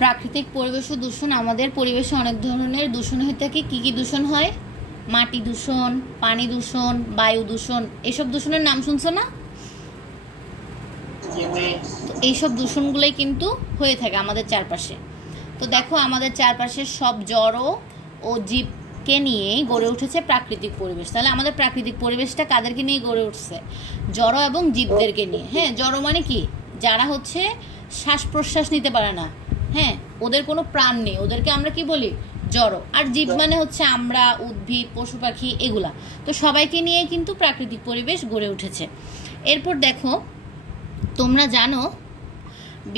প্রাকৃতিক পরিবেশ দূষণ আমাদের পরিবেশে অনেক ধরনের দূষণ হয়ে থাকে। কী কী দূষণ হয়? মাটি দূষণ, পানি দূষণ, বায়ু দূষণ, এসব দূষণের নাম শুনছো না? তো এইসব দূষণগুলোই কিন্তু হয়ে থাকে আমাদের চারপাশে। তো দেখো, আমাদের চারপাশের সব জড় ও জীবকে নিয়েই গড়ে উঠেছে প্রাকৃতিক পরিবেশ। তাহলে আমাদের প্রাকৃতিক পরিবেশটা কাদেরকে নিয়ে গড়ে উঠছে? জড় এবং জীবদেরকে নিয়ে। হ্যাঁ, জড় মানে কি? যারা হচ্ছে শ্বাস প্রশ্বাস নিতে পারে না, হ্যাঁ, ওদের কোনো প্রাণ নেই, ওদেরকে আমরা কি বলি? জড়। আর জীব মানে হচ্ছে আমরা, উদ্ভিদ, পশু পাখি, এগুলা। তো সবাইকে নিয়ে কিন্তু প্রাকৃতিক পরিবেশ গড়ে উঠেছে। এরপর দেখো, তোমরা জানো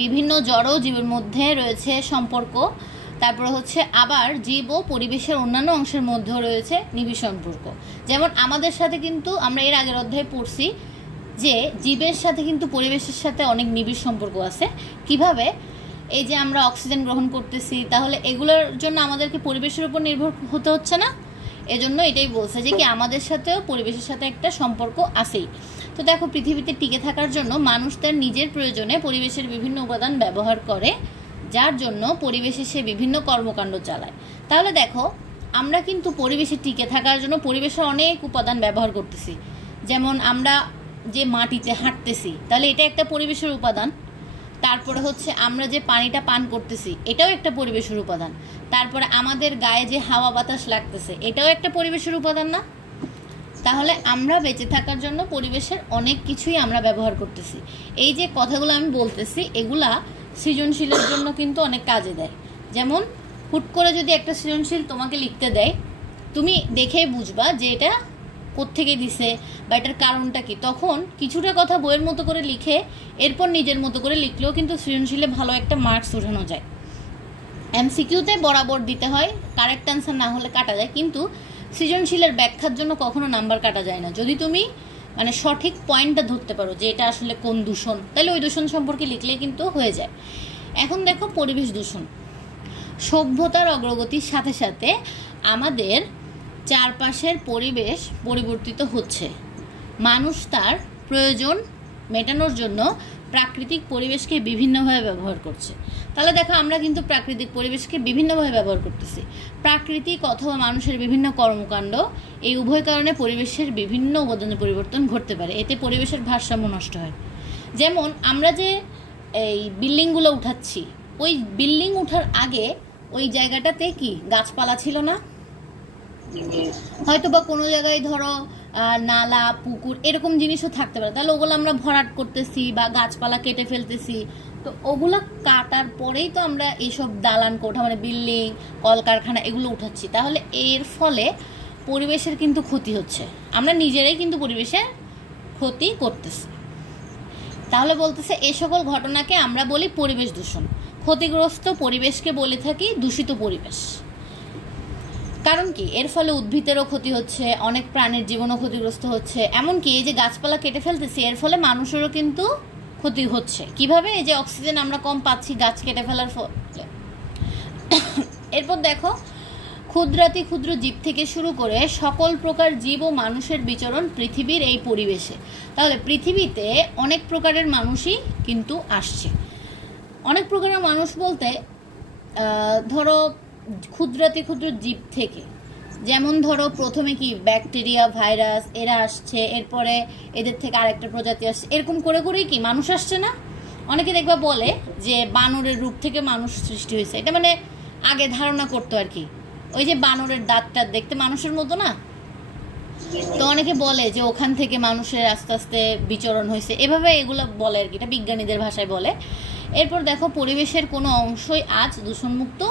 বিভিন্ন জড় জীবের মধ্যে রয়েছে সম্পর্ক। তারপরে হচ্ছে আবার জীব ও পরিবেশের অন্যান্য অংশের মধ্যেও রয়েছে নিবিড় সম্পর্ক। যেমন আমাদের সাথে কিন্তু আমরা এর আগের অধ্যায়ে পড়ছি যে জীবের সাথে কিন্তু পরিবেশের সাথে অনেক নিবিড় সম্পর্ক আছে। কিভাবে? এই যে আমরা অক্সিজেন গ্রহণ করতেছি, তাহলে এগুলোর জন্য আমাদেরকে পরিবেশের উপর নির্ভর হতে হচ্ছে না? এজন্য এটাই বলছে যে কি আমাদের সাথেও পরিবেশের সাথে একটা সম্পর্ক আছেই। তো দেখো, পৃথিবীতে টিকে থাকার জন্য মানুষ তার নিজের প্রয়োজনে পরিবেশের বিভিন্ন উপাদান ব্যবহার করে, যার জন্য পরিবেশে সে বিভিন্ন কর্মকাণ্ড চালায়। তাহলে দেখো, আমরা কিন্তু পরিবেশে টিকে থাকার জন্য পরিবেশের অনেক উপাদান ব্যবহার করতেছি। যেমন আমরা যে মাটিতে হাঁটতেছি, তাহলে এটা একটা পরিবেশের উপাদান। তারপরে হচ্ছে আমরা যে পানিটা পান করতেছি, এটাও একটা পরিবেশের উপাদান। তারপরে আমাদের গায়ে যে হাওয়া বাতাস লাগতেছে, এটাও একটা পরিবেশের উপাদান না? তাহলে আমরা বেঁচে থাকার জন্য পরিবেশের অনেক কিছুই আমরা ব্যবহার করতেছি। এই যে কথাগুলো আমি বলতেছি, এগুলা সৃজনশীলের জন্য কিন্তু অনেক কাজে দেয়। যেমন হুট করে যদি একটা সৃজনশীল তোমাকে লিখতে দেয়, তুমি দেখেই বুঝবা যে এটা কোত্থেকে দিছে বা এটার কারণটা কি। তখন কিছুটা কথা বইয়ের মতো করে লিখে এরপর নিজের মতো করে লিখলেও কিন্তু সৃজনশীলে ভালো একটা মার্কস ওঠানো যায়। এমসিকিউতে বরাবর দিতে হয়, কারেক্ট অ্যান্সার না হলে কাটা যায়, কিন্তু সৃজনশীলের ব্যাখ্যার জন্য কখনো নাম্বার কাটা যায় না। যদি তুমি মানে সঠিক পয়েন্টটা ধরতে পারো যে এটা আসলে কোন দূষণ, তাহলে ওই দূষণ সম্পর্কে লিখলেই কিন্তু হয়ে যায়। এখন দেখো, পরিবেশ দূষণ। সভ্যতার অগ্রগতির সাথে সাথে আমাদের চারপাশের পরিবেশ পরিবর্তিত হচ্ছে। মানুষ তার প্রয়োজন মেটানোর জন্য প্রাকৃতিক পরিবেশকে বিভিন্নভাবে ব্যবহার করছে। তাহলে দেখো, আমরা কিন্তু প্রাকৃতিক পরিবেশকে বিভিন্নভাবে ব্যবহার করতেছি। প্রাকৃতিক অথবা মানুষের বিভিন্ন কর্মকাণ্ড, এই উভয় কারণে পরিবেশের বিভিন্ন উপাদানের পরিবর্তন ঘটতে পারে। এতে পরিবেশের ভারসাম্য নষ্ট হয়। যেমন আমরা যে এই বিল্ডিংগুলো উঠাচ্ছি, ওই বিল্ডিং উঠার আগে ওই জায়গাটাতে কি গাছপালা ছিল না? হয়তো বা কোনো জায়গায় ধরো নালা, পুকুর, এরকম জিনিসও থাকতে পারে। তাহলে ওগুলো আমরা ভরাট করতেছি বা গাছপালা কেটে ফেলতেছি। তো ওগুলো কাটার পরেই তো আমরা এইসব দালান কোঠা মানে বিল্ডিং, কলকারখানা এগুলো উঠাচ্ছি। তাহলে এর ফলে পরিবেশের কিন্তু ক্ষতি হচ্ছে। আমরা নিজেরাই কিন্তু পরিবেশের ক্ষতি করতেছি। তাহলে বলতেছে এই সকল ঘটনাকে আমরা বলি পরিবেশ দূষণ। ক্ষতিগ্রস্ত পরিবেশকে বলে থাকি দূষিত পরিবেশ। কারণ কি? এর ফলে উদ্ভিদেরও ক্ষতি হচ্ছে, অনেক প্রাণীর জীবনও ক্ষতিগ্রস্ত হচ্ছে। এমনকি এই যে গাছপালা কেটে ফেলতেছি, এর ফলে মানুষেরও কিন্তু ক্ষতি হচ্ছে। কিভাবে? এই যে অক্সিজেন আমরা কম পাচ্ছি গাছ কেটে ফেলার ফলে। এরপর দেখো, ক্ষুদ্রাতি ক্ষুদ্র জীব থেকে শুরু করে সকল প্রকার জীব ও মানুষের বিচরণ পৃথিবীর এই পরিবেশে। তাহলে পৃথিবীতে অনেক প্রকারের মানুষই কিন্তু আসছে। অনেক প্রকারের মানুষ বলতে ধরো ক্ষুদ্রাতি ক্ষুদ্র জীব থেকে, যেমন ধরো প্রথমে কি ব্যাকটেরিয়া, ভাইরাস, এরা আসছে, এরপরে এদের থেকে আরেকটা প্রজাতি আসছে, এরকম করে করেই কি মানুষ আসছে না? অনেকে দেখবা বলে যে বানরের রূপ থেকে মানুষ সৃষ্টি হয়েছে। এটা মানে আগে ধারণা করতো আর কি, ওই যে বানরের দাঁতটা দেখতে মানুষের মতো না, তো অনেকে বলে যে ওখান থেকে মানুষের আস্তে আস্তে বিচরণ হয়েছে, এভাবে এগুলো বলে আর কি, এটা বিজ্ঞানীদের ভাষায় বলে। এরপর দেখো, পরিবেশের কোনো অংশই আজ দূষণমুক্ত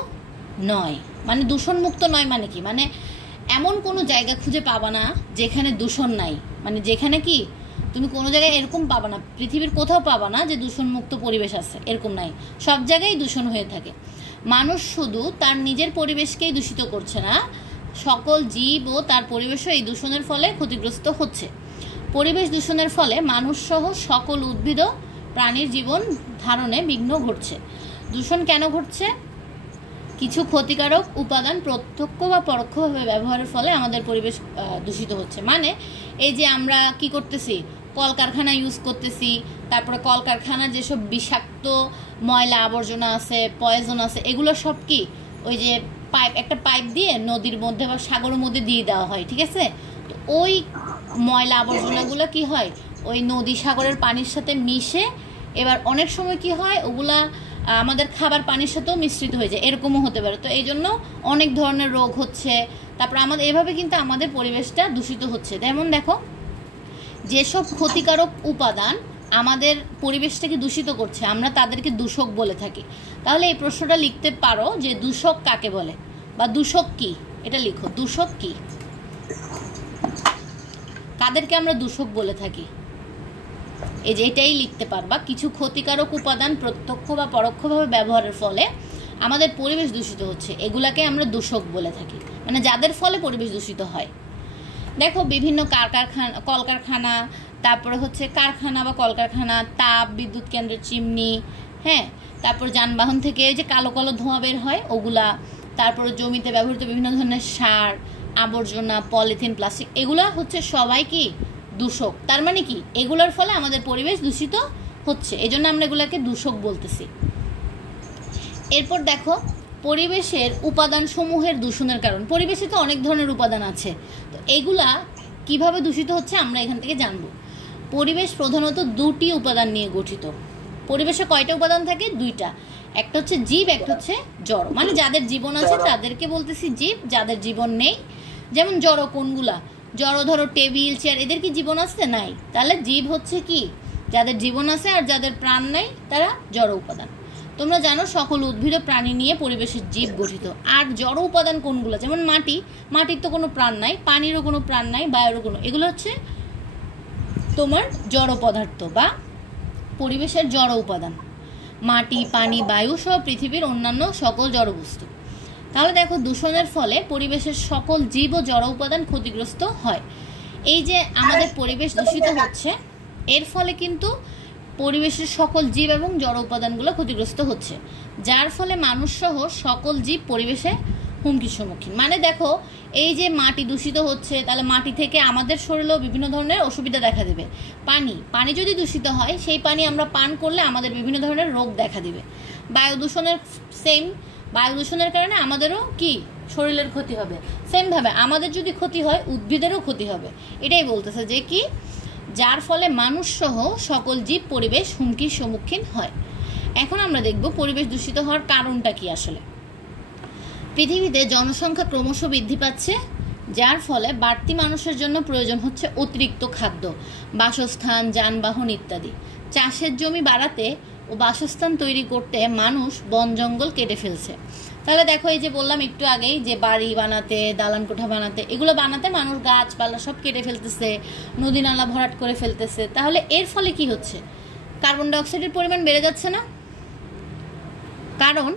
নয়। মানে দূষণমুক্ত নয় মানে কি? মানে এমন কোনো জায়গা খুঁজে পাবা না যেখানে দূষণ নাই। মানে যেখানে কি তুমি কোনো জায়গায় এরকম পাবা না, পৃথিবীর কোথাও পাবা না যে দূষণমুক্ত পরিবেশ আছে, এরকম নাই। সব জায়গায় দূষণ হয়ে থাকে। মানুষ শুধু তার নিজের পরিবেশকেই দূষিত করছে না, সকল জীব ও তার পরিবেশও এই দূষণের ফলে ক্ষতিগ্রস্ত হচ্ছে। পরিবেশ দূষণের ফলে মানুষসহ সকল উদ্ভিদ ও প্রাণীর জীবন ধারণে বিঘ্ন ঘটছে। দূষণ কেন ঘটছে? কিছু ক্ষতিকারক উপাদান প্রত্যক্ষ বা পরোক্ষভাবে ব্যবহারের ফলে আমাদের পরিবেশ দূষিত হচ্ছে। মানে এই যে আমরা কি করতেছি, কলকারখানা ইউজ করতেছি, তারপরে কলকারখানার যেসব বিষাক্ত ময়লা আবর্জনা আছে, পয়জন আছে, এগুলো সব কি ওই যে একটা পাইপ দিয়ে নদীর মধ্যে বা সাগরের মধ্যে দিয়ে দেওয়া হয়, ঠিক আছে? তো ওই ময়লা আবর্জনাগুলো কি হয় ওই নদী সাগরের পানির সাথে মিশে এবার অনেক সময় কি হয় ওগুলা আমাদের খাবার পানির সাথেও মিশ্রিত হয়ে যায়, এরকমও হতে পারে। তো এই জন্য অনেক ধরনের রোগ হচ্ছে। তারপর আমাদের এভাবে কিন্তু আমাদের পরিবেশটা দূষিত হচ্ছে। যেমন দেখো, যেসব ক্ষতিকারক উপাদান আমাদের পরিবেশটাকে দূষিত করছে আমরা তাদেরকে দূষক বলে থাকি। তাহলে এই প্রশ্নটা লিখতে পারো যে দূষক কাকে বলে বা দূষক কি, এটা লিখো। দূষক কি, কাদেরকে আমরা দূষক বলে থাকি, এই যে এটাই লিখতে পারবা। কিছু ক্ষতিকারক উপাদান প্রত্যক্ষ বা পরোক্ষভাবে ব্যবহারের ফলে আমাদের পরিবেশ দূষিত হচ্ছে, এগুলাকে আমরা দূষক বলে থাকি, মানে যাদের ফলে পরিবেশ দূষিত হয়। দেখো বিভিন্ন কলকারখানা, তারপরে হচ্ছে কারখানা বা কলকারখানা, তাপ বিদ্যুৎ কেন্দ্রের চিমনি, হ্যাঁ, তারপর যানবাহন থেকে যে কালো কালো ধোঁয়া বের হয় ওগুলা, তারপরে জমিতে ব্যবহৃত বিভিন্ন ধরনের সার, আবর্জনা, পলিথিন, প্লাস্টিক, এগুলা হচ্ছে সবাই কি দূষক। তার মানে কি এগুলোর ফলে আমাদের পরিবেশ দূষিত হচ্ছে, এই জন্য আমরা এগুলাকে দূষক বলতেছি। এরপর দেখো পরিবেশের উপাদান সমূহের দূষণের কারণ। পরিবেশে তো অনেক ধরনের উপাদান আছে, তো এগুলা কিভাবে দূষিত হচ্ছে আমরা এখান থেকে জানবো। পরিবেশ প্রধানত দুটি উপাদান নিয়ে গঠিত। পরিবেশে কয়টা উপাদান থাকে? দুইটা, একটা হচ্ছে জীব, একটা হচ্ছে জড়। মানে যাদের জীবন আছে তাদেরকে বলতেছি জীব, যাদের জীবন নেই, যেমন জড় কোনগুলা? জড় ধরো টেবিল, চেয়ার, এদের কি জীবন আছে? নাই। তাহলে জীব হচ্ছে কি যাদের জীবন আছে, আর যাদের প্রাণ নাই তারা জড় উপাদান। তোমরা জানো সকল উদ্ভিদ প্রাণী নিয়ে পরিবেশের জীব গঠিত। আর জড় উপাদান কোনগুলো? যেমন মাটি, মাটির তো কোনো প্রাণ নাই, পানিরও কোনো প্রাণ নাই, বায়ুরও কোনো, এগুলো হচ্ছে তোমার জড় পদার্থ বা পরিবেশের জড় উপাদান। মাটি, পানি, বায়ু সহ পৃথিবীর অন্যান্য সকল জড় বস্তু। তাহলে দেখো দূষণের ফলে পরিবেশের সকল জীব ও জড় উপাদান ক্ষতিগ্রস্ত হয়। এই যে আমাদের পরিবেশ দূষিত হচ্ছে, এর ফলে কিন্তু পরিবেশের সকল জীব এবং জড় উপাদানগুলো ক্ষতিগ্রস্ত হচ্ছে, যার ফলে মানুষ সহ সকল জীব পরিবেশে হুমকির সম্মুখীন। মানে দেখো এই যে মাটি দূষিত হচ্ছে, তাহলে মাটি থেকে আমাদের শরীরেও বিভিন্ন ধরনের অসুবিধা দেখা দেবে। পানি যদি দূষিত হয়, সেই পানি আমরা পান করলে আমাদের বিভিন্ন ধরনের রোগ দেখা দিবে। বায়ু দূষণের সেম, বায়ু দূষণের কারণে আমাদেরও কি শরীরের ক্ষতি হবে। সেমভাবে আমাদের যদি ক্ষতি হয় উদ্ভিদেরও ক্ষতি হবে। এটাই বলতেছে যে কি, যার ফলে মানুষ সহ সকল জীব পরিবেশ হুমকির সম্মুখীন হয়। এখন আমরা দেখব পরিবেশ দূষিত হওয়ার কারণটা কি আসলে। পৃথিবীতে জনসংখ্যা ক্রমশ বৃদ্ধি পাচ্ছে, যার ফলে বাড়তি মানুষের জন্য প্রয়োজন হচ্ছে অতিরিক্ত খাদ্য, বাসস্থান, যানবাহন ইত্যাদি। চাষের জমি বাড়াতে ও বাসস্থান তৈরি করতে মানুষ বন জঙ্গল কেটে ফেলছে। তাহলে দেখো এই যে বললাম একটু আগেই যে বাড়ি বানাতে, দালান কোঠা বানাতে, এগুলো বানাতে মানুষ গাছপালা সব কেটে ফেলতেছে, নদী নালা ভরাট করে ফেলতেছে। তাহলে এর ফলে কি হচ্ছে? কার্বন ডাইঅক্সাইডের পরিমাণ বেড়ে যাচ্ছে না? কারণ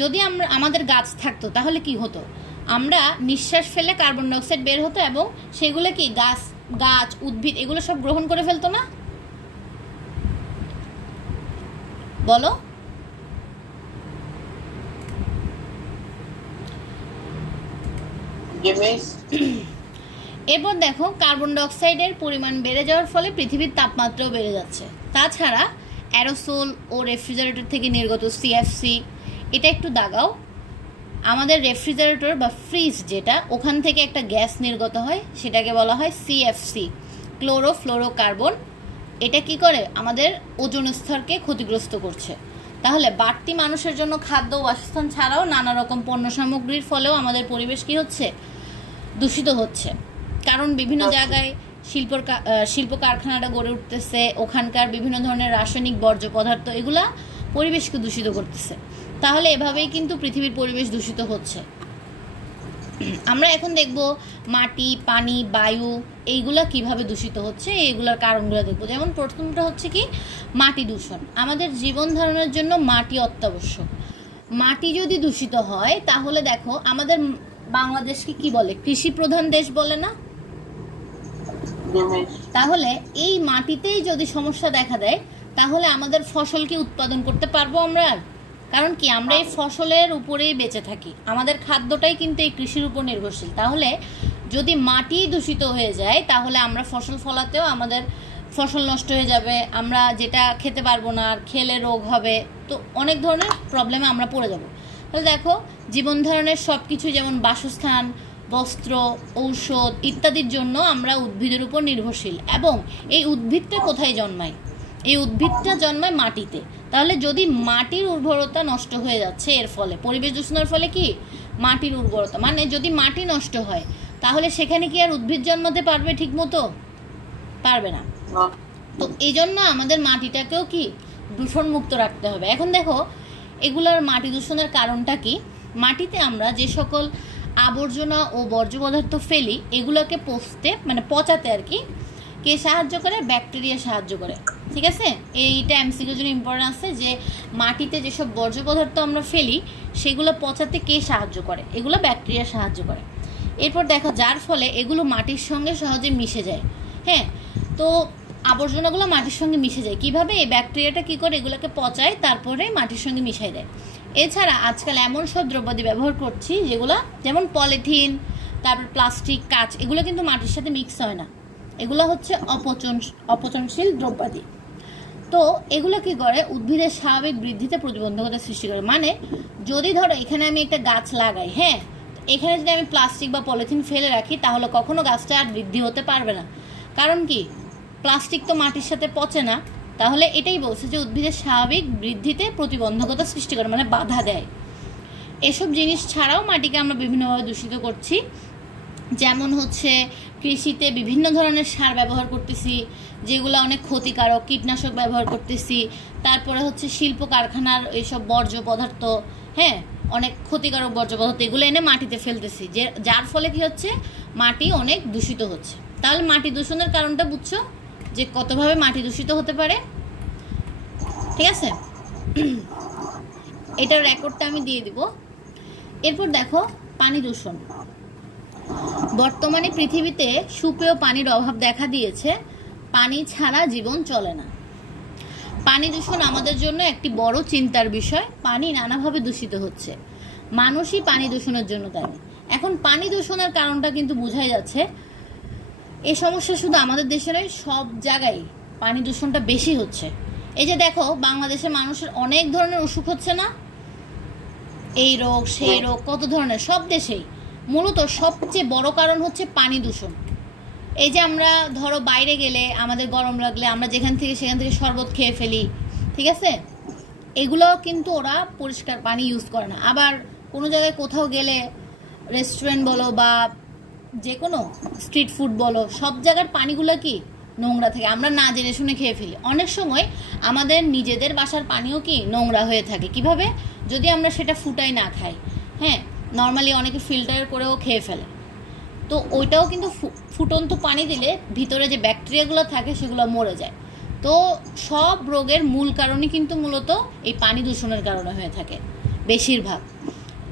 যদি আমাদের গাছ থাকতো তাহলে কি হতো? আমরা নিঃশ্বাস ফেলে কার্বন ডাইঅক্সাইড বের হতো এবং সেগুলো কি গাছ উদ্ভিদ এগুলো সব গ্রহণ করে ফেলতো না? বলো। এরপর দেখো কার্বন ডাইঅক্সাইডের পরিমাণ বেড়ে যাওয়ার ফলে পৃথিবীর তাপমাত্রাও বেড়ে যাচ্ছে। তাছাড়া অ্যারোসোল ও রেফ্রিজারেটর থেকে নির্গত সিএফসি, এটা একটু দাগাও। আমাদের রেফ্রিজারেটর বা ফ্রিজ যেটা, ওখান থেকে একটা গ্যাস নির্গত হয়, সেটাকে বলা হয় সিএফসি, ক্লোরোফ্লোরোকার্বন। এটা কি করে? আমাদের ওজোন স্তরকে ক্ষতিগ্রস্ত করছে। তাহলে বাড়তি মানুষের জন্য খাদ্য ও বাসস্থান ছাড়াও নানা রকম পণ্য সামগ্রীর ফলেও আমাদের পরিবেশ কি হচ্ছে? দূষিত হচ্ছে। কারণ বিভিন্ন জায়গায় শিল্প কারখানাটা গড়ে উঠতেছে, ওখানকার বিভিন্ন ধরনের রাসায়নিক বর্জ্য পদার্থ এগুলা পরিবেশকে দূষিত করতেছে। তাহলে এভাবেই কিন্তু পৃথিবীর পরিবেশ দূষিত হচ্ছে। আমরা এখন দেখব মাটি, পানি, বায়ু এইগুলা কিভাবে দূষিত হচ্ছে, এইগুলার কারণগুলো দেখব। যেমন প্রথমটা হচ্ছে কি মাটি দূষণ। আমাদের জীবন ধারণের জন্য মাটি অত্যাবশ্যক। মাটি যদি দূষিত হয় তাহলে দেখো আমাদের বাংলাদেশকে কি বলে? কৃষি প্রধান দেশ বলে না? তাহলে এই মাটিতেই যদি সমস্যা দেখা দেয় তাহলে আমাদের ফসল কি উৎপাদন করতে পারবো আমরা? কারণ কি আমরা এই ফসলের উপরেই বেঁচে থাকি, আমাদের খাদ্যটাই কিন্তু এই কৃষির উপর নির্ভরশীল। তাহলে যদি মাটি দূষিত হয়ে যায় তাহলে আমরা ফসল ফলাতেও আমাদের ফসল নষ্ট হয়ে যাবে, আমরা যেটা খেতে পারবো না, আর খেলে রোগ হবে, তো অনেক ধরনের প্রবলেমে আমরা পড়ে যাব। তাহলে দেখো জীবন ধারণের সব কিছু, যেমন বাসস্থান, বস্ত্র, ঔষধ ইত্যাদির জন্য আমরা উদ্ভিদের উপর নির্ভরশীল। এবং এই উদ্ভিদটা কোথায় জন্মায়? এই উদ্ভিদটা জন্মায় মাটিতে। তাহলে যদি মাটির উর্বরতা নষ্ট হয়ে যাচ্ছে এর ফলে, পরিবেশ দূষণের ফলে কি মাটির উর্বরতা, মানে যদি মাটি নষ্ট হয় তাহলে সেখানে কি আর উদ্ভিদ জন্মাতে পারবে? ঠিক মতো পারবে না। তো এই জন্য আমাদের মাটিটাকেও কি দূষণমুক্ত রাখতে হবে। এখন দেখো এগুলার মাটি দূষণের কারণটা কি? মাটিতে আমরা যে সকল আবর্জনা ও বর্জ্য পদার্থ ফেলি এগুলোকে পচতে, মানে পচাতে আর কি, কে সাহায্য করে? ব্যাকটেরিয়া সাহায্য করে। ঠিক আছে, এইটা এমসিকিউর জন্য ইম্পর্টেন্ট আছে যে মাটিতে যেসব বর্জ্য পদার্থ আমরা ফেলি সেগুলো পচাতে কে সাহায্য করে? এগুলো ব্যাকটেরিয়া সাহায্য করে। এরপর দেখো যার ফলে এগুলো মাটির সঙ্গে সহজে মিশে যায়। হ্যাঁ, তো আবর্জনাগুলো মাটির সঙ্গে মিশে যায় কিভাবে? এই ব্যাকটেরিয়াটা কি করে? এগুলোকে পচায়, তারপরে মাটির সঙ্গে মিশাই দেয়। এছাড়া আজকাল এমন সব দ্রব্যাদি ব্যবহার করছি যেগুলো, যেমন পলিথিন, তারপর প্লাস্টিক, কাঁচ, এগুলো কিন্তু মাটির সাথে মিক্স হয় না, এগুলো হচ্ছে অপচনশীল দ্রব্যাদি। তো এগুলো কি করে? উদ্ভিদের স্বাভাবিক বৃদ্ধিতে প্রতিবন্ধকতা সৃষ্টি করে। মানে যদি ধরো এখানে আমি একটা গাছ লাগাই, হ্যাঁ, এখানে যদি আমি প্লাস্টিক বা পলিথিন ফেলে রাখি তাহলে কখনো গাছটা আর বৃদ্ধি হতে পারবে না। কারণ কি? প্লাস্টিক তো মাটির সাথে পচে না। তাহলে এটাই বলছে যে উদ্ভিদের স্বাভাবিক বৃদ্ধিতে প্রতিবন্ধকতা সৃষ্টি করে, মানে বাধা দেয়। এসব জিনিস ছাড়াও মাটিকে আমরা বিভিন্নভাবে দূষিত করছি। যেমন হচ্ছে কৃষিতে বিভিন্ন ধরনের সার ব্যবহার করতেছি যেগুলো অনেক ক্ষতিকারক, কীটনাশক ব্যবহার করতেছি। তারপরে হচ্ছে শিল্প কারখানার এইসব বর্জ্য পদার্থ, হ্যাঁ, অনেক ক্ষতিকারক বর্জ্য পদার্থ, এগুলো এনে মাটিতে ফেলতেছি, যার ফলে কি হচ্ছে? মাটি অনেক দূষিত হচ্ছে। তাহলে মাটি দূষণের কারণটা বুঝছো যে কতভাবে মাটি দূষিত হতে পারে। ঠিক আছে, এটার রেকর্ডটা আমি দিয়ে দিব। এরপর দেখো পানি দূষণ। বর্তমানে পৃথিবীতে সুপেয় পানির অভাব দেখা দিয়েছে। পানি ছাড়া জীবন চলে না। পানি দূষণ আমাদের জন্য একটি বড় চিন্তার বিষয়। পানি নানাভাবে দূষিত হচ্ছে, মানুষই পানি দূষণের জন্য দায়ী। এখন পানি দূষণের কারণটা কিন্তু বোঝাই যাচ্ছে। এই সমস্যা শুধু আমাদের দেশে নয়, সব জায়গায় পানি দূষণটা বেশি হচ্ছে। এই যে দেখো বাংলাদেশের মানুষের অনেক ধরনের অসুখ হচ্ছে না, এই রোগ সেই রোগ, কত ধরনের, সব দেশেই। মূলত সবচেয়ে বড় কারণ হচ্ছে পানি দূষণ। এই যে আমরা ধরো বাইরে গেলে আমাদের গরম লাগলে আমরা যেখান থেকে সেখান থেকে শরবত খেয়ে ফেলি, ঠিক আছে, এগুলো কিন্তু ওরা পরিষ্কার পানি ইউজ করে না। আবার কোনো জায়গায় কোথাও গেলে, রেস্টুরেন্ট বলো বা যে কোনো স্ট্রিট ফুড বলো, সব জায়গার পানিগুলো কি নোংরা থাকে, আমরা না জেনে শুনে খেয়ে ফেলি। অনেক সময় আমাদের নিজেদের বাসার পানিও কি নোংরা হয়ে থাকে। কিভাবে? যদি আমরা সেটা ফুটাই না খাই, হ্যাঁ, নর্মালি অনেকে ফিল্টার করেও খেয়ে ফেলে, তো ওইটাও কিন্তু ফুটন্ত পানি দিলে ভিতরে যে ব্যাকটেরিয়াগুলো থাকে সেগুলো মরে যায়। তো সব রোগের মূল কারণই কিন্তু মূলত এই পানি দূষণের কারণে হয়ে থাকে বেশিরভাগ।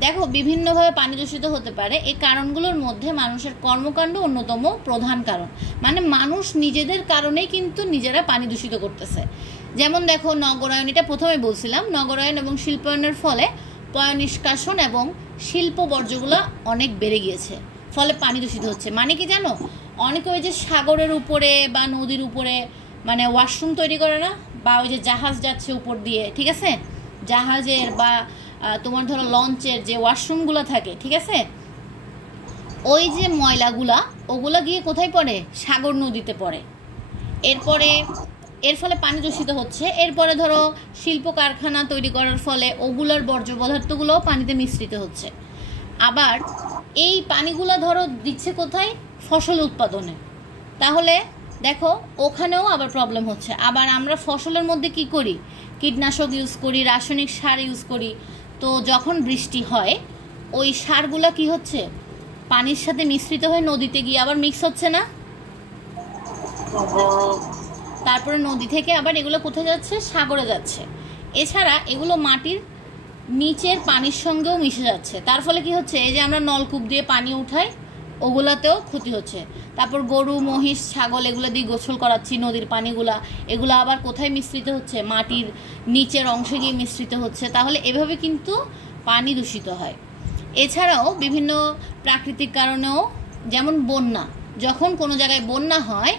দেখো বিভিন্নভাবে পানি দূষিত হতে পারে। এই কারণগুলোর মধ্যে মানুষের কর্মকাণ্ড অন্যতম প্রধান কারণ। মানে মানুষ নিজেদের কারণেই কিন্তু নিজেরা পানি দূষিত করতেছে। যেমন দেখো নগরায়ন, এটা প্রথমে বলছিলাম, নগরায়ন এবং শিল্পায়নের ফলে পয় নিষ্কাশন এবং শিল্প বর্জ্যগুলো অনেক বেড়ে গিয়েছে, ফলে পানি দূষিত হচ্ছে। মানে কি জানো, অনেকে ওই যে সাগরের উপরে বা নদীর উপরে মানে ওয়াশরুম তৈরি করে না, বা ওই যে জাহাজ যাচ্ছে উপর দিয়ে, ঠিক আছে, জাহাজের বা তোমার ধরো লঞ্চের যে ওয়াশরুমগুলো থাকে, ঠিক আছে, ওই যে ময়লাগুলা ওগুলা গিয়ে কোথায় পড়ে? সাগর নদীতে পড়ে। এর ফলে পানি দূষিত হচ্ছে। এরপরে ধরো শিল্প কারখানা তৈরি করার ফলে ওগুলোর বর্জ্য পদার্থগুলোও পানিতে মিশ্রিত হচ্ছে। আবার এই পানিগুলো ধরো দিচ্ছে কোথায়? ফসল উৎপাদনে। তাহলে দেখো ওখানেও আবার প্রবলেম হচ্ছে। আবার আমরা ফসলের মধ্যে কি করি? কীটনাশক ইউজ করি, রাসায়নিক সার ইউজ করি। তো যখন বৃষ্টি হয় ওই সারগুলো কি হচ্ছে? পানির সাথে মিশ্রিত হয়ে নদীতে গিয়ে আবার মিক্স হচ্ছে না। তারপরে নদী থেকে আবার এগুলো কোথায় যাচ্ছে? সাগরে যাচ্ছে। এছাড়া এগুলো মাটির নিচের পানির সঙ্গেও মিশে যাচ্ছে। তার ফলে কি হচ্ছে? এই যে আমরা নলকূপ দিয়ে পানি উঠাই, ওগুলাতেও ক্ষতি হচ্ছে। তারপর গরু, মহিষ, ছাগল এগুলো দিয়ে গোসল করাচ্ছি নদীর পানিগুলা, এগুলো আবার কোথায় মিশ্রিত হচ্ছে? মাটির নিচের অংশে গিয়ে মিশ্রিত হচ্ছে। তাহলে এভাবে কিন্তু পানি দূষিত হয়। এছাড়াও বিভিন্ন প্রাকৃতিক কারণেও, যেমন বন্যা, যখন কোনো জায়গায় বন্যা হয়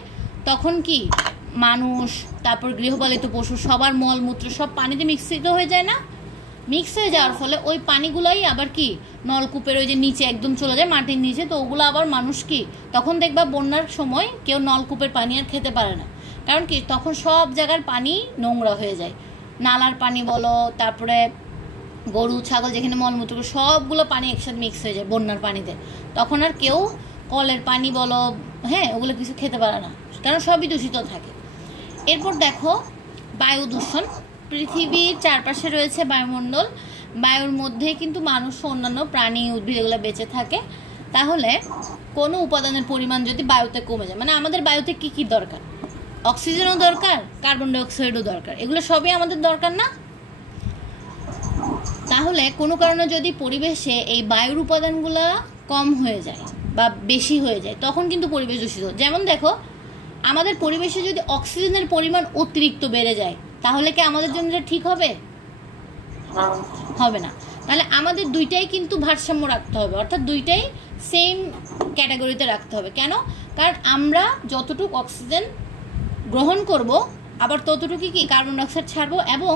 তখন কি মানুষ, তারপর গৃহপালিত পশু সবার মলমূত্র সব পানিতে মিশ্রিত হয়ে যায় না? মিক্স হয়ে যাওয়ার ফলে ওই পানিগুলোই আবার কি নলকূপের ওই যে নিচে একদম চলে যায় মাটির নিচে, তো ওগুলো আবার মানুষ কি তখন দেখবা বন্যার সময় কেউ নলকূপের পানি আর খেতে পারে না, কারণ কি তখন সব জায়গার পানি নোংরা হয়ে যায়, নালার পানি বলো, তারপরে গরু ছাগল যেখানে মলমূত্র সবগুলো পানি একসাথে মিক্স হয়ে যায় বন্যার পানিতে, তখন আর কেউ কলের পানি বলো হ্যাঁ ওগুলো কিছু খেতে পারে না, কারণ সবই দূষিত থাকে। এরপর দেখো বায়ু দূষণ। পৃথিবীর চারপাশে রয়েছে বায়ুমণ্ডল, বায়ুর মধ্যে কিন্তু মানুষ ও অন্যান্য প্রাণী উদ্ভিদ এগুলো বেঁচে থাকে। তাহলে কোনো উপাদানের পরিমাণ যদি বায়ুতে কমে যায়, মানে আমাদের বায়ুতে কি কি দরকার, অক্সিজেনও দরকার, কার্বন ডাইঅক্সাইডও দরকার, এগুলো সবই আমাদের দরকার না? তাহলে কোনো কারণে যদি পরিবেশে এই বায়ুর উপাদানগুলো কম হয়ে যায় বা বেশি হয়ে যায় তখন কিন্তু পরিবেশ দূষিত। যেমন দেখো আমাদের পরিবেশে যদি অক্সিজেনের পরিমাণ অতিরিক্ত বেড়ে যায় তাহলে কি আমাদের জন্য ঠিক হবে? হবে না। তাহলে আমাদের দুইটাই কিন্তু ভারসাম্য রাখতে হবে, অর্থাৎ দুইটাই সেম ক্যাটাগরিতে রাখতে হবে। কেন? কারণ আমরা যতটুকু অক্সিজেন গ্রহণ করব আবার ততটুকুই কি কার্বন ডাইঅক্সাইড ছাড়বো, এবং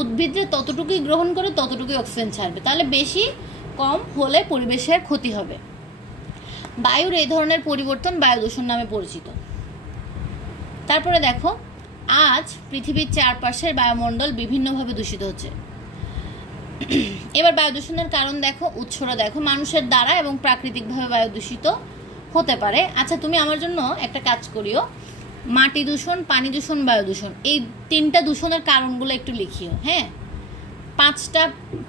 উদ্ভিদরা ততটুকুই গ্রহণ করে ততটুকুই অক্সিজেন ছাড়বে, তাহলে বেশি কম হলে পরিবেশের ক্ষতি হবে। বায়ুর এই ধরনের পরিবর্তন বায়ু দূষণ নামে পরিচিত। তারপরে দেখো আজ পৃথিবীর চারপাশের বায়ুমণ্ডল বিভিন্নভাবে দূষিত হচ্ছে। এবার বায়ু দূষণের কারণ দেখো, উৎসরা দেখো, মানুষের দ্বারা এবং প্রাকৃতিকভাবে বায়ু দূষিত হতে পারে। আচ্ছা তুমি আমার জন্য একটা কাজ করিও, মাটি দূষণ, পানি দূষণ, বায়ু দূষণ, এই তিনটা দূষণের কারণগুলো একটু লিখিও। হ্যাঁ,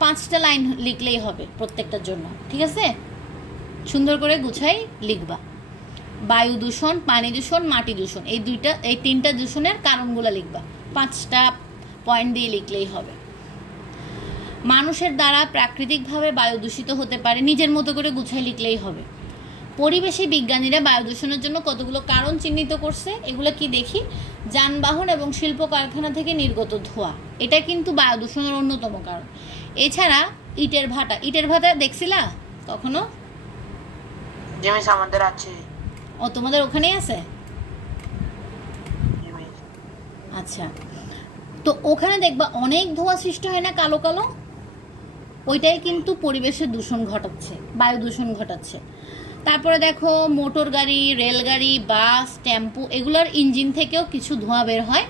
পাঁচটা লাইন লিখলেই হবে প্রত্যেকটার জন্য, ঠিক আছে? সুন্দর করে গুছাই লিখবা। বায়ু দূষণ, পানি দূষণ, মাটি দূষণ, এই তিনটা দূষণের কারণগুলো লিখবা, 5টা পয়েন্ট দিয়ে লিখলেই হবে। মানুষের দ্বারা প্রাকৃতিকভাবে বায়ু দূষিত হতে পারে, নিজের মতো করে গুছাই লিখলেই হবে। পরিবেশে বিজ্ঞানীরা বায়ু দূষণের জন্য কতগুলো কারণ চিহ্নিত করছে, এগুলো কি দেখি। যানবাহন এবং শিল্প কারখানা থেকে নির্গত ধোঁয়া, এটা কিন্তু বায়ু দূষণের অন্যতম কারণ। এছাড়া ইটের ভাটা দেখছিলা কখনো? আমাদের আছে। ও তোমাদের ওখানেই আছে? আচ্ছা, তো ওখানে দেখবা অনেক ধোঁয়া সৃষ্টি হয় না, কালো কালো, ওইটাই কিন্তু পরিবেশের দূষণ ঘটাচ্ছে, বায়ু দূষণ ঘটাচ্ছে। তারপরে দেখো মোটর গাড়ি, রেলগাড়ি, বাস, টেম্পু, এগুলোর ইঞ্জিন থেকেও কিছু ধোঁয়া বের হয়।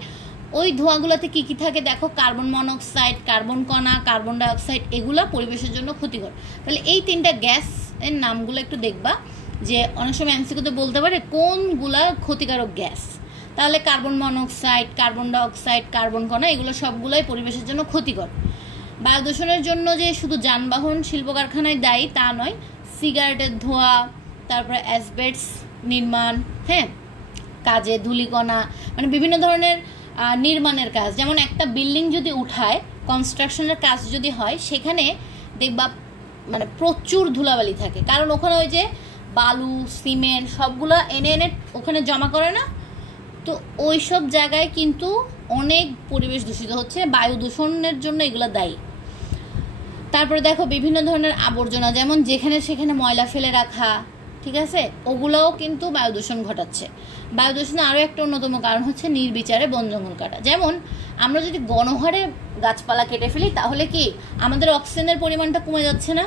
ওই ধোঁয়াগুলোতে কি কি থাকে দেখো, কার্বন মনোক্সাইড, কার্বন কণা, কার্বন ডাইঅক্সাইড, এগুলো পরিবেশের জন্য ক্ষতিকর। তাহলে এই তিনটা গ্যাস এর নামগুলো একটু দেখবা, যে অনেক সময় এমসিকিউতে বলতে পারে কোনগুলা ক্ষতিকারক গ্যাস। তাহলে carbon monoxide, carbon dioxide, carbon কণা, এগুলো সবগুলোই পরিবেশের জন্য ক্ষতিকর। বায়ু দূষণের জন্য যে শুধু যানবাহন, শিল্প কারখানায় দায়ী তা নয়, সিগারেটের ধোঁয়া, তারপরে অ্যাসবেস্টস নির্মাণ, হ্যাঁ, কাজে ধূলিকণা, মানে বিভিন্ন ধরনের নির্মাণের কাজ, যেমন একটা বিল্ডিং যদি উঠায়, কনস্ট্রাকশনের কাজ যদি হয়, সেখানে দেখবা মানে প্রচুর ধুলাবালি থাকে, কারণ ওখানে ওই যে বালু, সিমেন্ট সবগুলো এনে ওখানে জমা করে না, তো ওই সব জায়গায় কিন্তু অনেক পরিবেশ দূষিত হচ্ছে, বায়ু দূষণের জন্য এগুলো দায়ী। তারপরে দেখো বিভিন্ন ধরনের আবর্জনা, যেমন যেখানে সেখানে ময়লা ফেলে রাখা, ঠিক আছে, ওগুলোও কিন্তু বায়ু দূষণ ঘটাচ্ছে। বায়ু দূষণের আরও একটা অন্যতম কারণ হচ্ছে নির্বিচারে বন জঙ্গল কাটা। যেমন আমরা যদি গণহারে গাছপালা কেটে ফেলি তাহলে কি আমাদের অক্সিজেনের পরিমাণটা কমে যাচ্ছে না,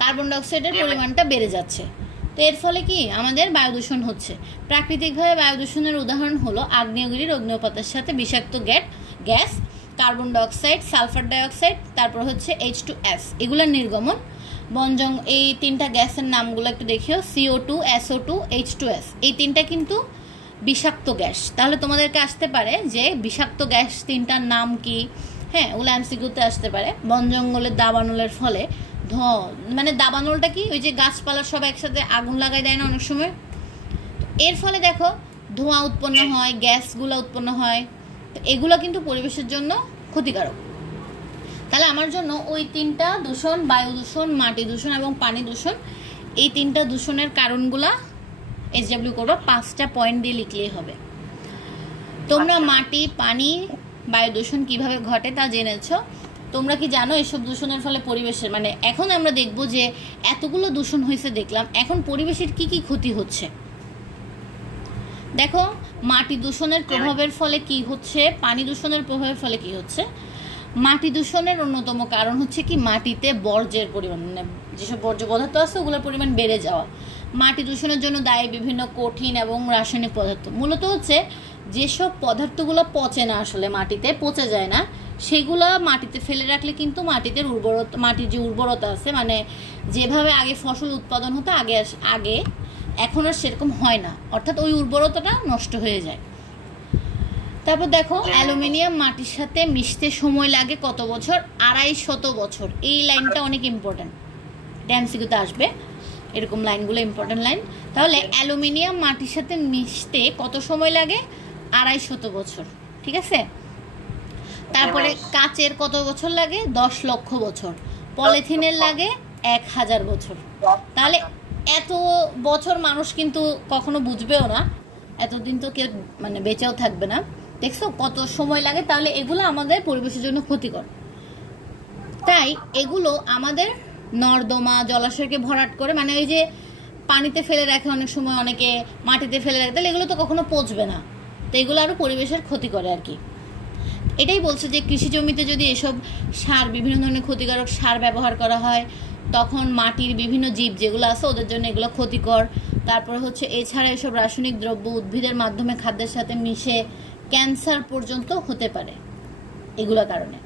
কার্বন ডাইঅক্সাইডের পরিমাণটা বেড়ে যাচ্ছে, তো এর ফলে কি আমাদের বায়ু দূষণ হচ্ছে। প্রাকৃতিকভাবে বায়ু দূষণের উদাহরণ হলো আগ্নেয়গিরির অগ্ন্যুৎপাতের সাথে বিষাক্ত gas, carbon dioxide, sulphur dioxide, তারপর হচ্ছে H2S, এগুলোর নির্গমন। এই তিনটা গ্যাসের নামগুলো একটু দেখিও, CO2, SO2, H2S, এই তিনটা কিন্তু বিষাক্ত গ্যাস। তাহলে তোমাদেরকে আসতে পারে যে বিষাক্ত গ্যাস তিনটার নাম কি, হ্যাঁ, ওগুলো এমসিকিউতে আসতে পারে। বন জঙ্গলের দাবানলের ফলে মানে দাবানলটা কি, ওই যে গাছপালা সব একসাথে আগুন লাগাই দেয় না অনেক সময়, এর ফলে দেখো ধোঁয়া উৎপন্ন হয়, গ্যাসগুলো উৎপন্ন হয়, তো এগুলো কিন্তু পরিবেশের জন্য ক্ষতিকারক। তাহলে আমার জন্য ওই তিনটা দূষণ, বায়ু দূষণ, মাটি দূষণ এবং পানি দূষণ, এই তিনটা দূষণের কারণগুলা SW করবো, 5টা পয়েন্ট দিয়ে লিখলেই হবে। তোমরা মাটি, পানি, বায়ু দূষণ কিভাবে ঘটে তা জেনেছ। তোমরা কি জানো এসব দূষণের ফলে পরিবেশের, মানে এখন আমরা দেখব যে এতগুলো দূষণ হয়েছে দেখলাম, এখন পরিবেশের কি কি ক্ষতি হচ্ছে। দেখো মাটি দূষণের প্রভাবের ফলে কি হচ্ছে, পানি দূষণের প্রভাবের ফলে কি হচ্ছে। মাটি দূষণের অন্যতম কারণ হচ্ছে কি মাটিতে বর্জ্যের পরিমাণ, মানে যেসব বর্জ্য পদার্থ আছে ওগুলোর পরিমাণ বেড়ে যাওয়া। মাটি দূষণের জন্য দায়ী বিভিন্ন কঠিন এবং রাসায়নিক পদার্থ। মূলত হচ্ছে যেসব পদার্থগুলো পচে না, আসলে মাটিতে পচে যায় না, সেগুলো মাটিতে ফেলে রাখলে কিন্তু মাটির যে উর্বরতা আছে, মানে যেভাবে আগে ফসল উৎপাদন হতো আগে এখন আর সেরকম হয় না, অর্থাৎ ওই উর্বরতাটা নষ্ট হয়ে যায়। তারপর দেখো অ্যালুমিনিয়াম মাটির সাথে মিশতে সময় লাগে কত বছর? 250 বছর। এই লাইনটা অনেক ইম্পর্টেন্ট, এমসিকিউতে আসবে এরকম লাইনগুলো, ইম্পর্টেন্ট লাইন। তাহলে অ্যালুমিনিয়াম মাটির সাথে মিশতে কত সময় লাগে? 250 বছর, ঠিক আছে। তারপরে কাচের কত বছর লাগে? 10 লক্ষ বছর। পলিথিনের লাগে 1000 বছর। তাহলে এত বছর মানুষ কিন্তু কখনো বুঝবেও না, এতদিন তো কেউ মানে বেঁচেও থাকবে না। দেখছো কত সময় লাগে? তাহলে এগুলো আমাদের পরিবেশের জন্য ক্ষতিকর। তাই এগুলো আমাদের নর্দমা জলাশয়কে ভরাট করে, মানে ওই যে পানিতে ফেলে রাখে অনেক সময়, অনেকে মাটিতে ফেলে রাখে, তাহলে এগুলো তো কখনো পচবে না, তো এগুলো আরও পরিবেশের ক্ষতি করে আর কি। এটাই বলছে যে কৃষি জমিতে যদি এসব সার, বিভিন্ন ধরনের ক্ষতিকারক সার ব্যবহার করা হয়, তখন মাটির বিভিন্ন জীব যেগুলো আছে ওদের জন্য এগুলো ক্ষতিকর। তারপরে হচ্ছে এছাড়া এসব রাসায়নিক দ্রব্য উদ্ভিদের মাধ্যমে খাদ্যের সাথে মিশে ক্যান্সার পর্যন্ত হতে পারে এগুলোর কারণে।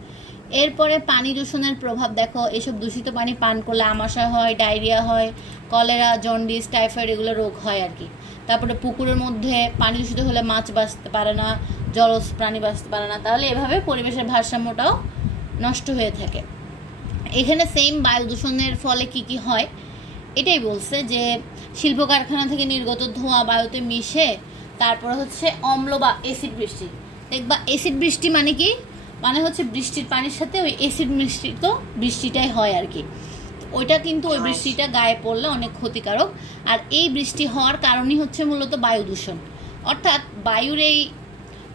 এরপরে পানি দূষণের প্রভাব দেখো, এসব দূষিত পানি পান করলে আমাশয় হয়, ডায়রিয়া হয়, কলেরা, জন্ডিস, টাইফয়েড এগুলো রোগ হয় আর কি। তারপরে পুকুরের মধ্যে পানি দূষিত হলে মাছ বাঁচতে পারে না, জলজ প্রাণী বাঁচতে পারে না। তাহলে এভাবে পরিবেশের ভারসাম্যটাও নষ্ট হয়ে থাকে। এখানে সেম বায়ু দূষণের ফলে কি কি হয় এটাই বলছে, যে শিল্প কারখানা থেকে নির্গত ধোঁয়া বায়ুতে মিশে, তারপর হচ্ছে অম্ল বা অ্যাসিড বৃষ্টি। দেখবা অ্যাসিড বৃষ্টি মানে কি, মানে হচ্ছে বৃষ্টির পানির সাথে ওই অ্যাসিড মিশ্রিত বৃষ্টিটাই হয় আর কি। ওইটা কিন্তু ওই বৃষ্টিটা গায়ে পড়লে অনেক ক্ষতিকারক। আর এই বৃষ্টি হওয়ার কারণই হচ্ছে মূলত বায়ু দূষণ, অর্থাৎ বায়ুর এই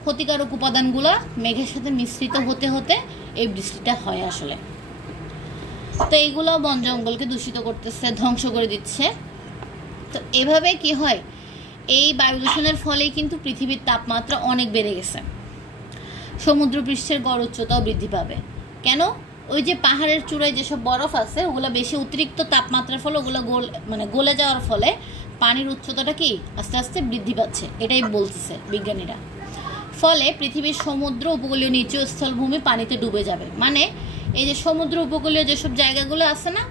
ক্ষতিকারক উপাদানগুলো মেঘের সাথে মিশ্রিত হতে হতে এই বৃষ্টিটা হয় আসলে। তো এইগুলো বন জঙ্গলকে দূষিত করতেছে, ধ্বংস করে দিচ্ছে। তো এভাবে কি হয়, এই বায়ু দূষণের ফলেই কিন্তু পৃথিবীর তাপমাত্রা অনেক বেড়ে গেছে। সমুদ্র পৃষ্ঠের গড় উচ্চতাও বৃদ্ধি পাবে। কেন? ওই যে পাহাড়ের চূড়ায় যেসব বরফ আছে ওগুলো বেশি অতিরিক্ত তাপমাত্রার ফলে ওগুলো গলে যাওয়ার ফলে পানির উচ্চতাটা কি আস্তে আস্তে বৃদ্ধি পাচ্ছে, এটাই বলতেছে বিজ্ঞানীরা। ফলে পৃথিবীর সমুদ্র উপকূলীয় নিচু স্থলভূমি পানিতে ডুবে যাবে। মানে এই যে সমুদ্র উপকূলীয় যেসব জায়গাগুলো আছে না,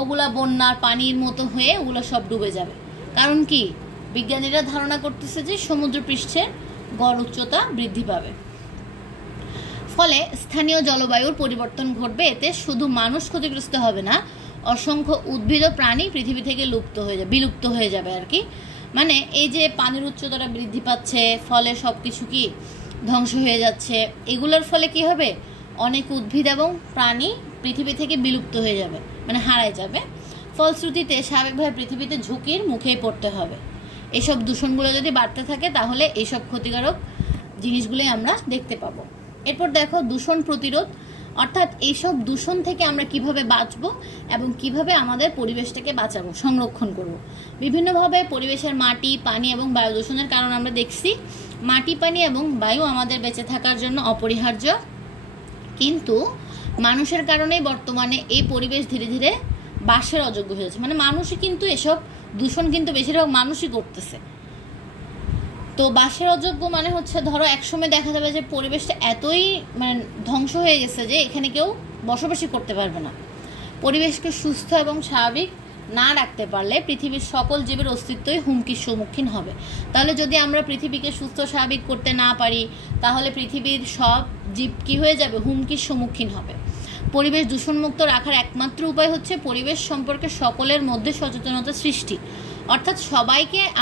ওগুলা বন্যার পানির মতো হয়ে ওগুলো সব ডুবে যাবে। কারণ কি, বিজ্ঞানীরা ধারণা করতেছে যে সমুদ্র পৃষ্ঠের গড় উচ্চতা বৃদ্ধি পাবে। ফলে স্থানীয় জলবায়ুর পরিবর্তন ঘটবে। এতে শুধু মানুষ ক্ষতিগ্রস্ত হবে না, অসংখ্য উদ্ভিদ ও প্রাণী পৃথিবী থেকে বিলুপ্ত হয়ে যাবে আর কি। মানে এই যে পানির উচ্চতাটা বৃদ্ধি পাচ্ছে, ফলে সব কিছু কি ধ্বংস হয়ে যাচ্ছে, এগুলোর ফলে কি হবে, অনেক উদ্ভিদ এবং প্রাণী পৃথিবী থেকে বিলুপ্ত হয়ে যাবে, মানে হারায় যাবে। ফলশ্রুতিতে স্বাভাবিকভাবে পৃথিবীতে ঝুঁকির মুখেই পড়তে হবে। এসব দূষণগুলো যদি বাড়তে থাকে তাহলে এইসব ক্ষতিকারক জিনিসগুলোই আমরা দেখতে পাবো। এরপর দেখো দূষণ প্রতিরোধ, অর্থাৎ এইসব দূষণ থেকে আমরা কিভাবে বাঁচবো এবং কিভাবে আমাদের পরিবেশটাকে বাঁচাবো, সংরক্ষণ করব। বিভিন্নভাবে পরিবেশের মাটি, পানি এবং বায়ু দূষণের কারণ আমরা দেখছি। মাটি, পানি এবং বায়ু আমাদের বেঁচে থাকার জন্য অপরিহার্য, কিন্তু মানুষের কারণেই বর্তমানে এই পরিবেশ ধীরে ধীরে বাসের অযোগ্য হয়ে যাচ্ছে। মানে মানুষই কিন্তু এসব দূষণ কিন্তু বেশিরভাগ মানুষই করতেছে। তো বাসের অযোগ্য মানে হচ্ছে ধরো একসময় দেখা যাবে যে পরিবেশটা এতই মানে ধ্বংস হয়ে গেছে যে এখানে কেউ বসবাসই করতে পারবে না। পরিবেশকে সুস্থ এবং স্বাভাবিক না রাখতে পারলে পৃথিবীর সকল জীবের অস্তিত্বই হুমকির সম্মুখীন হবে। তাহলে যদি আমরা পৃথিবীকে সুস্থ স্বাভাবিক করতে না পারি তাহলে পৃথিবীর সব জীব কী হয়ে যাবে, হুমকির সম্মুখীন হবে। পরিবেশ দূষণমুক্ত রাখার একমাত্র উপায় হচ্ছে পরিবেশ সম্পর্কে সকলের মধ্যে সচেতনতা সৃষ্টি। অর্থাৎ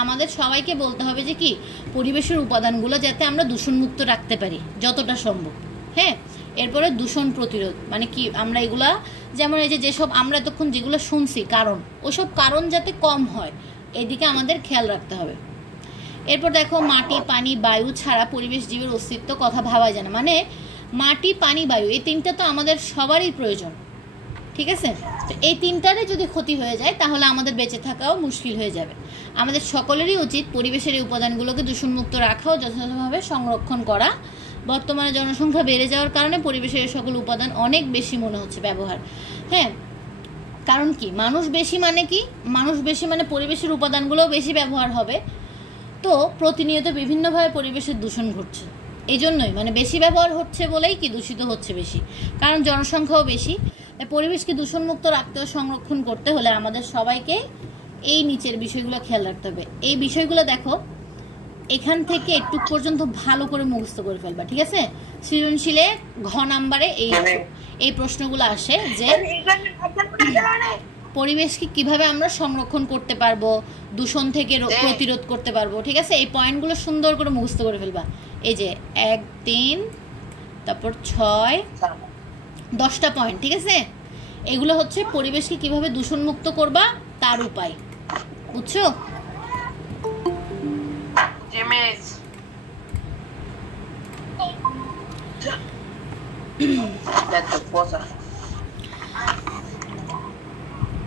আমাদের সবাইকে বলতে হবে যে কি পরিবেশের উপাদানগুলো যাতে আমরা দূষণমুক্ত রাখতে পারি যতটা সম্ভব। হ্যাঁ, এরপরে দূষণ প্রতিরোধ মানে কি, আমরা এগুলা যেমন এই যেসব আমরা এতক্ষণ যেগুলো শুনছি কারণ, ওসব কারণ যাতে কম হয় এদিকে আমাদের খেয়াল রাখতে হবে। এরপর দেখো মাটি, পানি, বায়ু ছাড়া পরিবেশ জীবের অস্তিত্ব কথা ভাবা যায় না। মানে মাটি, পানি, বায়ু এই তিনটা তো আমাদের সবারই প্রয়োজন। ঠিক আছে? তো এই তিনটারে যদি ক্ষতি হয়ে যায় তাহলে আমাদের বেঁচে থাকাও মুশকিল হয়ে যাবে। আমাদের সকলেরই উচিত পরিবেশের এই উপাদানগুলোকে দূষণমুক্ত রাখা ও যথাযথভাবে সংরক্ষণ করা। বর্তমানে জনসংখ্যা বেড়ে যাওয়ার কারণে পরিবেশের সকল উপাদান অনেক বেশি মনে হচ্ছে ব্যবহার। হ্যাঁ, কারণ কি, মানুষ বেশি মানে কি, মানুষ বেশি মানে পরিবেশের উপাদানগুলোও বেশি ব্যবহার হবে। তো প্রতিনিয়ত বিভিন্নভাবে পরিবেশের দূষণ ঘটছে। এই জন্যই মানে বেশি ব্যবহার হচ্ছে বলেই কি দূষিত হচ্ছে বেশি, কারণ জনসংখ্যাও বেশি। পরিবেশকে দূষণমুক্ত রাখতে ও সংরক্ষণ করতে হলে আমাদের সবাইকে এই নিচের বিষয়গুলো খেয়াল রাখতে হবে। এই বিষয়গুলো দেখো, এখান থেকে একটু পর্যন্ত ভালো করে মুখস্থ করে ফেলবা, ঠিক আছে? সৃজনশীলে ঘ নাম্বারে এই প্রশ্নগুলো আসে যে পরিবেশকে কিভাবে আমরা সংরক্ষণ করতে পারবো, দূষণ থেকে প্রতিরোধ করতে পারবো, ঠিক আছে? এই পয়েন্টগুলো সুন্দর করে মুখস্থ করে ফেলবা। এই যে 1, 3, তারপর 6, 10টা পয়েন্ট, ঠিক আছে? এগুলো হচ্ছে পরিবেশকে কিভাবে দূষণমুক্ত করবা তার উপায়, বুঝছো? That's the